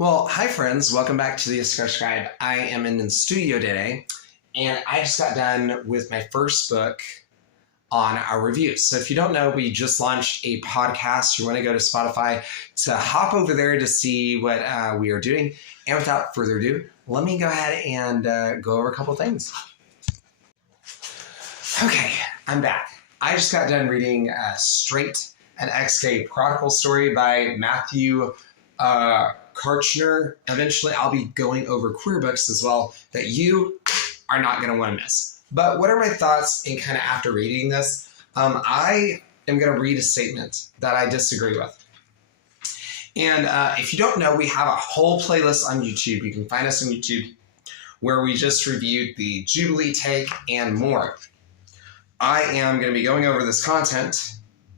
Well, hi friends, welcome back to the Scribe. I am in the studio today, and I just got done with my first book on our reviews. So if you don't know, we just launched a podcast. You want to go to Spotify to hop over there to see what we are doing. And without further ado, let me go ahead and go over a couple things. Okay, I'm back. I just got done reading Straight, an Exgay Prodigal Story by Matthew Karchner. Eventually, I'll be going over queer books as well that you are not going to want to miss. But what are my thoughts in kind of after reading this? I am going to read a statement that I disagree with. And if you don't know, we have a whole playlist on YouTube. You can find us on YouTube where we just reviewed the Jubilee take and more. I am going to be going over this content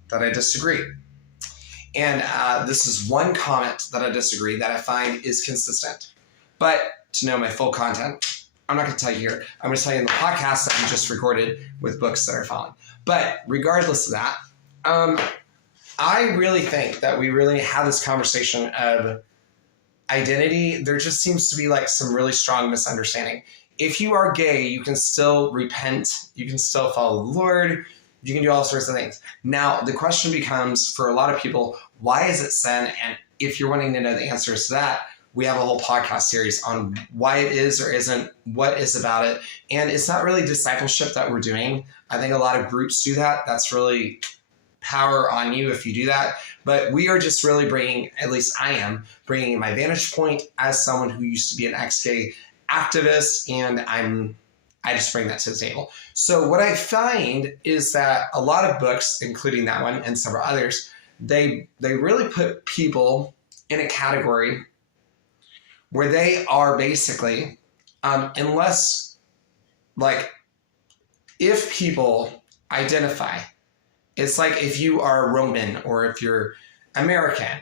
that I disagree. And this is one comment that I disagree that I find is consistent. But to know my full content, I'm not going to tell you here. I'm going to tell you in the podcast that I just recorded with books that are following. But regardless of that, I really think that we really have this conversation of identity. There just seems to be like some really strong misunderstanding. If you are gay, you can still repent. You can still follow the Lord. You can do all sorts of things. Now, the question becomes for a lot of people, why is it sin? And if you're wanting to know the answers to that, we have a whole podcast series on why it is or isn't, what is about it. And it's not really discipleship that we're doing. I think a lot of groups do that. That's really power on you if you do that. But we are just really bringing, at least I am, bringing my vantage point as someone who used to be an ex-gay activist, and I just bring that to the table. So what I find is that a lot of books, including that one and several others, they really put people in a category where they are basically, unless, like, if people identify, it's like if you are Roman or if you're American,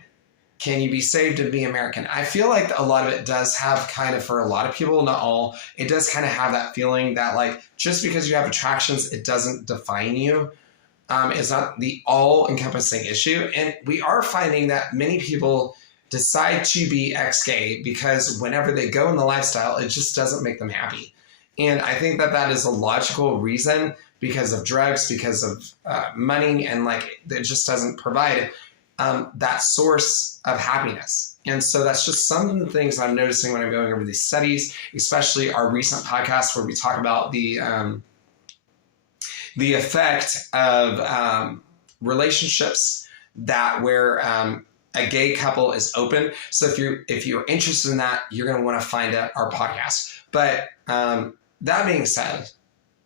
can you be saved and be American? I feel like a lot of it does have kind of, for a lot of people, not all, it does kind of have that feeling that like, just because you have attractions, it doesn't define you. It's not the all-encompassing issue. And we are finding that many people decide to be ex-gay because whenever they go in the lifestyle, it just doesn't make them happy. And I think that that is a logical reason because of drugs, because of money, and like it just doesn't provide that source of happiness. And so that's just some of the things I'm noticing when I'm going over these studies, especially our recent podcast where we talk about the effect of relationships that where a gay couple is open. So if you're interested in that, you're going to want to find out our podcast. But that being said,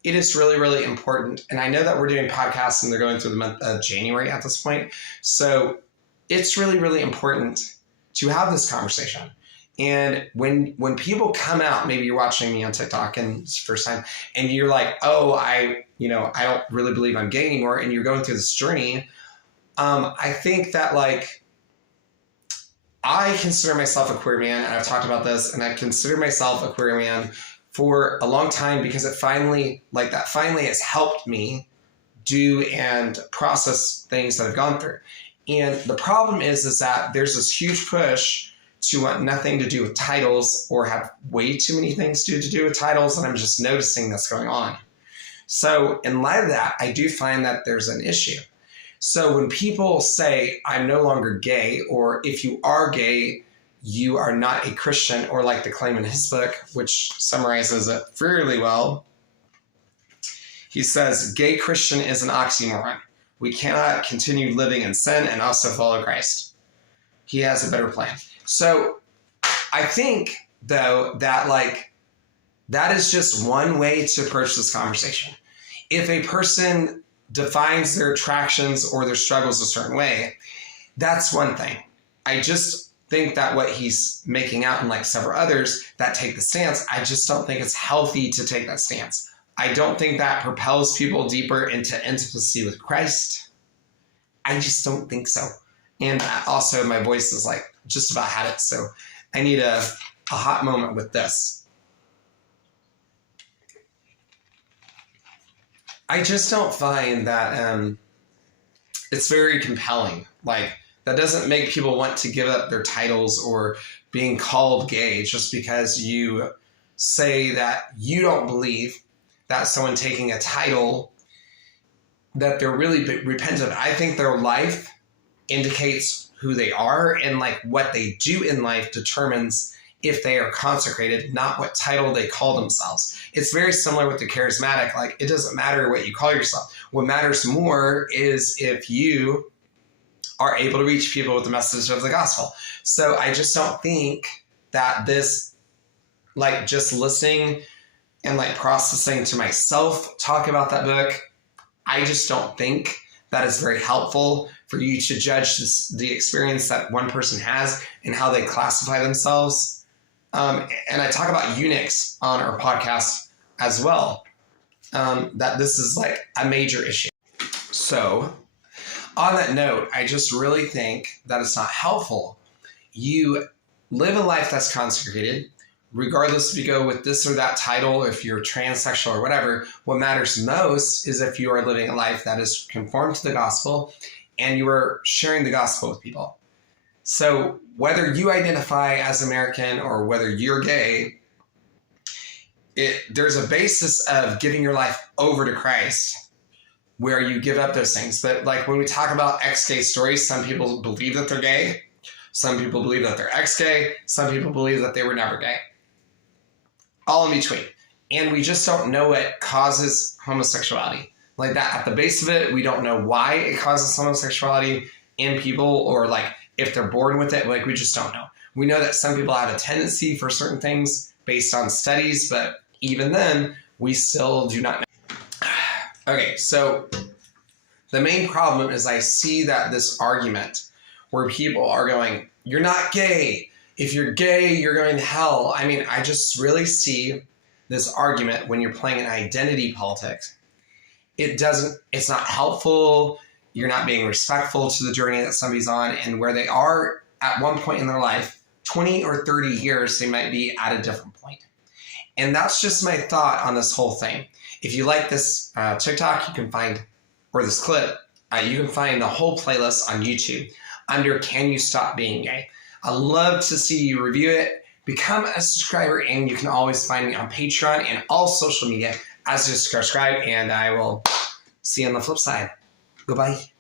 it is really, really important. And I know that we're doing podcasts and they're going through the month of January at this point. So it's really, really important to have this conversation. And when people come out, maybe you're watching me on TikTok and it's the first time, and you're like, oh, I don't really believe I'm gay anymore. And you're going through this journey. I think that like, I consider myself a queer man, and I've talked about this, and I consider myself a queer man for a long time because it finally has helped me do and process things that I've gone through. And the problem is that there's this huge push to want nothing to do with titles or have way too many things to do with titles, and I'm just noticing this going on. So in light of that, I do find that there's an issue. So when people say, I'm no longer gay, or if you are gay, you are not a Christian, or like the claim in his book, which summarizes it fairly well. He says, gay Christian is an oxymoron. We cannot continue living in sin and also follow Christ. He has a better plan. So I think, though, that like that is just one way to approach this conversation. If a person defines their attractions or their struggles a certain way, that's one thing. I just think that what he's making out, and like several others that take the stance, I just don't think it's healthy to take that stance. I don't think that propels people deeper into intimacy with Christ. I just don't think so. And also my voice is like just about had it. So I need a hot moment with this. I just don't find that it's very compelling. Like That doesn't make people want to give up their titles or being called gay just because you say that you don't believe that someone taking a title that they're really repentant of. I think their life indicates who they are, and like what they do in life determines if they are consecrated, not what title they call themselves. It's very similar with the charismatic. Like, it doesn't matter what you call yourself. What matters more is if you are able to reach people with the message of the gospel. So I just don't think that this, like, just listening and like processing to myself talk about that book, I just don't think that is very helpful for you to judge the experience that one person has and how they classify themselves. And I talk about eunuchs on our podcast as well, that this is like a major issue. So on that note, I just really think that it's not helpful. You live a life that's consecrated, regardless if you go with this or that title, if you're transsexual or whatever. What matters most is if you are living a life that is conformed to the gospel and you are sharing the gospel with people. So whether you identify as American or whether you're gay, there's a basis of giving your life over to Christ where you give up those things. But like when we talk about ex-gay stories, some people believe that they're gay. Some people believe that they're ex-gay. Some people believe that they were never gay. All in between. And we just don't know what causes homosexuality. Like that, at the base of it, we don't know why it causes homosexuality in people, or like if they're born with it. Like, we just don't know. We know that some people have a tendency for certain things based on studies, but even then, we still do not know. Okay, so the main problem is I see that this argument where people are going, you're not gay. If you're gay, you're going to hell. I mean, I just really see this argument when you're playing an identity politics. It's not helpful. You're not being respectful to the journey that somebody's on and where they are at one point in their life. 20 or 30 years, they might be at a different point. And that's just my thought on this whole thing. If you like this TikTok, you can find, or this clip, you can find the whole playlist on YouTube under Can You Stop Being Gay? I'd love to see you review it. Become a subscriber, and you can always find me on Patreon and all social media as a subscribe, and I will see you on the flip side. Goodbye.